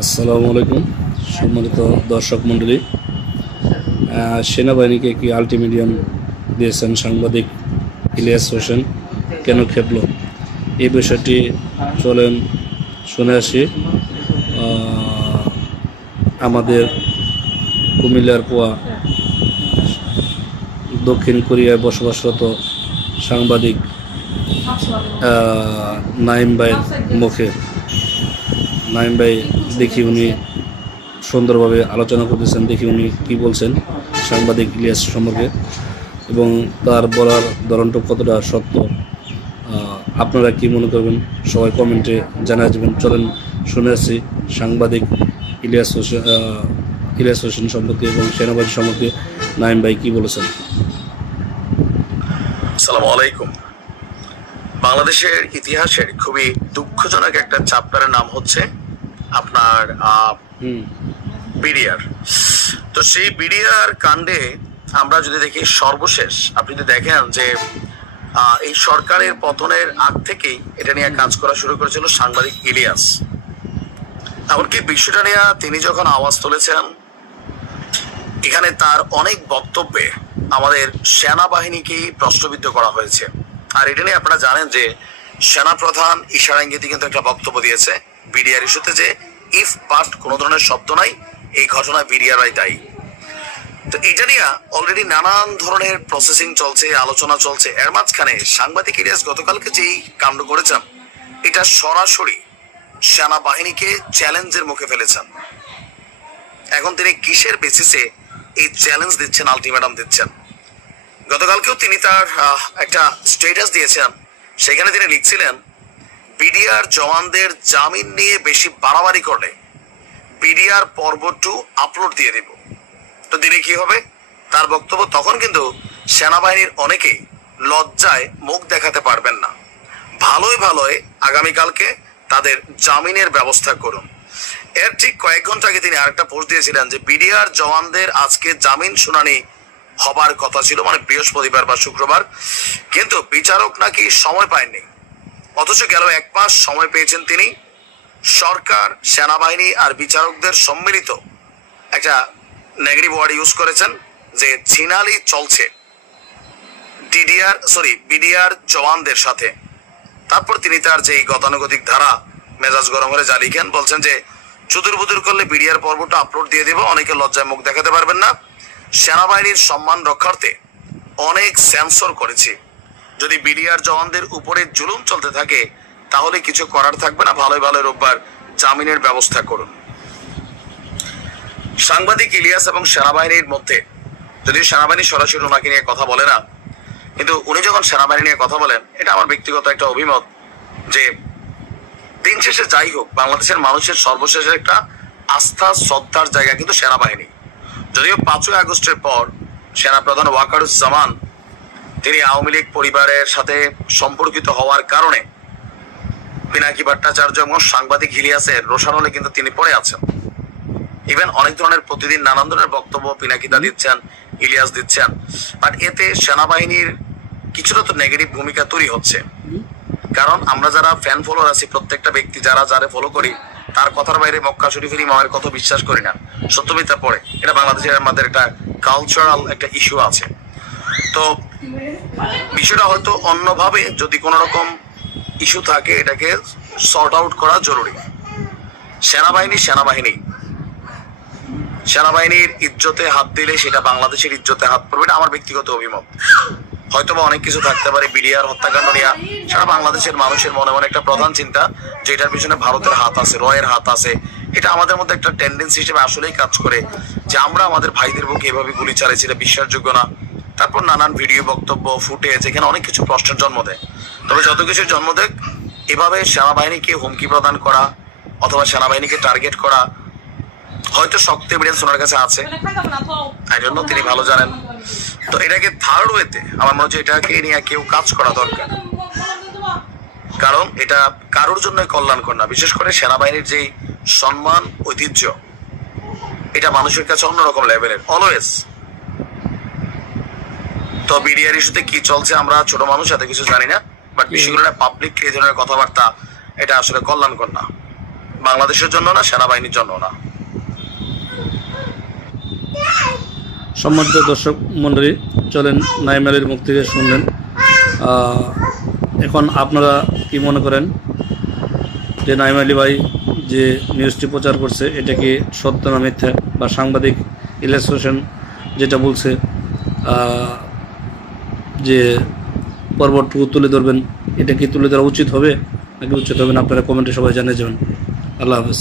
আসসালামু আলাইকুম সম্মানিত দর্শক মণ্ডলী। সেনাবাহিনীকে কি আলটিমেটাম দিয়েছেন সাংবাদিক ইলিয়াস হোসেন, কেন খেপল? এই বিষয়টি চলেন শুনে আসি। আমাদের কুমিল্লার পোয়া দক্ষিণ কোরিয়ায় বসবাসরত সাংবাদিক নাইম ভাইয়ের মুখে। নাইম ভাই দেখি উনি সুন্দরভাবে আলোচনা করতেছেন, দেখি উনি কি বলছেন সাংবাদিক ইলিয়াস সম্পর্কে এবং তার বলার ধরনটা কতটা সত্য, আপনারা কি মনে করবেন সবাই কমেন্টে জানিয়ে দেবেন। চলেন শুনে আসছি সাংবাদিক ইলিয়াস হোসেন সম্পর্কে এবং সেনাবাহিনী সম্পর্কে নাইম ভাই কি বলেছেন। আসসালামু আলাইকুম। বাংলাদেশের ইতিহাসের খুবই দুঃখজনক একটা চ্যাপ্টারের নাম হচ্ছে আপনার বিডিআর। তো সেই বিডিআর কাণ্ডে আমরা যদি দেখি সর্বশেষ, আপনি যদি দেখেন যে এই সরকারের পতনের আগ থেকেই এটা নিয়ে কাজ করা শুরু করেছিল সাংবাদিক ইলিয়াস। এমনকি বিষয়টা নিয়ে তিনি যখন আওয়াজ তুলেছেন, এখানে তার অনেক বক্তব্যে আমাদের সেনাবাহিনীকেই প্রশ্নবিদ্ধ করা হয়েছে। আর এটা নিয়ে আপনারা জানেন যে সেনাপ্রধান ইশারা ইঙ্গিতে কিন্তু একটা বক্তব্য দিয়েছে বিডিআর ইস্যুতে, যে ইফ বাট কোনো ধরনের শব্দ নাই, এই ঘটনায় বিডিআরই দায়ী। তো এটা নিয়ে অলরেডি নানান ধরনের প্রসেসিং চলছে, আলোচনা চলছে। এর মাঝখানে সাংবাদিক ইলিয়াস গতকালকে যেই কাণ্ড করেছেন, এটা সরাসরি সেনাবাহিনীকে চ্যালেঞ্জের মুখে ফেলেছেন। এখন তিনি কিসের বেসিসে এই চ্যালেঞ্জ দিচ্ছেন, আলটিমেটাম দিচ্ছেন? গতকালকেও তিনি তার একটা স্ট্যাটাস দিয়েছেন, সেখানে তিনি লিখছিলেন বিডিআর জওয়ানদের জামিন নিয়ে বেশি বাড়াবাড়ি করলে বিডিআর পর্ব 2 আপলোড দিয়ে দিব। তো দিনে কি হবে? তার বক্তব্য, তখন কিন্তু সেনাবাহিনীর অনেকেই লজ্জায় মুখ দেখাতে পারবেন না। ভালোই আগামীকালকে তাদের জামিনের ব্যবস্থা করুন। এর ঠিক কয়েক ঘন্টা আগে তিনি আরেকটা পোস্ট দিয়েছিলেন যে বিডিআর জওয়ানদের আজকে জামিন শুনানি হবার কথা ছিল, মানে বৃহস্পতিবার বা শুক্রবার, কিন্তু বিচারক নাকি সময় পায়নি। অথচ গেল 1 মাস সময় পেয়েছেন তিনি। সরকার, সেনাবাহিনী আর বিচারকদের সম্মিলিত একটা নেগেটিভ ওয়ার্ড ইউজ করেছেন যে ছিনালি চলছে বিডিআর জওয়ানদের সাথে। তারপর তিনি তার যে গতানুগতিক ধারা, মেজাজ গরম হলে যা লিখেন, বলছেন যে চুদুর করলে বিডিআর পর্বটা আপলোড দিয়ে দেব, অনেকে লজ্জায় মুখ দেখাতে পারবেন না। সেনাবাহিনীর সম্মান রক্ষার্থে অনেক সেন্সর করেছি। যদি বিডিআর জওয়ানদের উপরে জুলুম চলতে থাকে তাহলে কিছু করার থাকবে না, ভালোই রোববার জামিনের ব্যবস্থা করুন। সাংবাদিক ইলিয়াস এবং সেনাবাহিনীর মধ্যে, যদিও সেনাবাহিনী সরাসরি ওনাকে নিয়ে কথা বলে না, কিন্তু উনি যখন সেনাবাহিনী নিয়ে কথা বলেন, এটা আমার ব্যক্তিগত একটা অভিমত যে দিন শেষে যাই হোক, বাংলাদেশের মানুষের সর্বশেষের একটা আস্থা শ্রদ্ধার জায়গা কিন্তু সেনাবাহিনী। যদিও 5ই আগস্টের পর সেনাপ্রধান ওয়াকারুজ্জামান তিনি আওয়ামী লীগ পরিবারের সাথে সম্পর্কিত হওয়ার কারণে পিনাকি ভট্টাচার্য এবং সাংবাদিক ইলিয়াসের রোষানলে কিন্তু তিনি পড়ে আছেন। ইভেন অনেক ধরনের প্রতিদিন নানান ধরনের বক্তব্য পিনাকিদা দিচ্ছেন, ইলিয়াস দিচ্ছেন, বাট এতে সেনাবাহিনীর কিছুটা তো নেগেটিভ ভূমিকা তৈরি হচ্ছে। কারণ আমরা যারা ফ্যান ফলোয়ার আছি, প্রত্যেকটা ব্যক্তি যারা ফলো করি, তার কথার বাইরে মক্কা শরীফের ইমামের কথা বিশ্বাস করি না, সত্যমিথ্যা পড়ে। এটা বাংলাদেশের আমাদের একটা কালচারাল একটা ইস্যু আছে। তো বিষয়টা হয়তো অন্যভাবে যদি কোনো রকম ইস্যু থাকে, এটাকে সর্ট আউট করা জরুরি। সেনাবাহিনীর ইজ্জতে হাত দিলে সেটা বাংলাদেশের ইজ্জতে হাত পড়বে, এটা আমার ব্যক্তিগত অভিমত। হয়তোবা অনেক কিছু থাকতে পারে বিডিআর হত্যাকাণ্ড নিয়ে, সারা বাংলাদেশের মানুষের মনে একটা প্রধান চিন্তা যে এটার পিছনে ভারতের হাত আছে, রয়ের হাত আছে। এটা আমাদের মধ্যে একটা টেন্ডেন্সি হিসেবে আসলেই কাজ করে যে আমরা আমাদের ভাইদের বুকে এভাবে গুলি চালাইছি, এটা বিশ্বাসযোগ্য না। তারপর নানান ভিডিও, বক্তব্য, ফুটেজ, এখানে অনেক কিছু প্রশ্নের জন্ম দেয়। তবে যত কিছুর জন্ম দেখ, এভাবে সেনাবাহিনীকে হুমকি প্রদান করা অথবা সেনাবাহিনীকে টার্গেট করা, হয়তো শক্ত এভিডেন্স ওনার কাছে আছে, এই জন্য তিনি ভালো জানেন। তো এটাকে থার্ড ওয়েতে আমার মনে হচ্ছে এটাকে নিয়ে কেউ কাজ করা দরকার, কারণ এটা কারোর জন্য কল্যাণকর না। বিশেষ করে সেনাবাহিনীর যে সম্মান, ঐতিহ্য, এটা মানুষের কাছে অন্যরকম লেভেলের অলওয়েজ। তো বিডিআর ইস্যুতে কি চলছে আমরা ছোট মানুষ এত কিছু জানি না, বাট বিষয়গুলো পাবলিক এই ধরনের কথাবার্তা, এটা আসলে কল্যাণকর না। বাংলাদেশের জন্য না, সেনাবাহিনীর জন্য না। সম্মানিত দর্শক মণ্ডলী, চলেন নাঈম আলীর মুখ থেকে শুনলেন। এখন আপনারা কি মনে করেন যে নাঈম আলী ভাই যে নিউজটি প্রচার করছে এটা কি সত্য না মিথ্যা, বা সাংবাদিক ইলিয়াস হোসেন যেটা বলছে যে পর্বটুকু তুলে ধরবেন, এটা কি তুলে ধরা উচিত হবে নাকি উচিত হবে না, আপনারা কমেন্টে সবাই জানিয়ে যাবেন। আল্লাহ হাফেজ।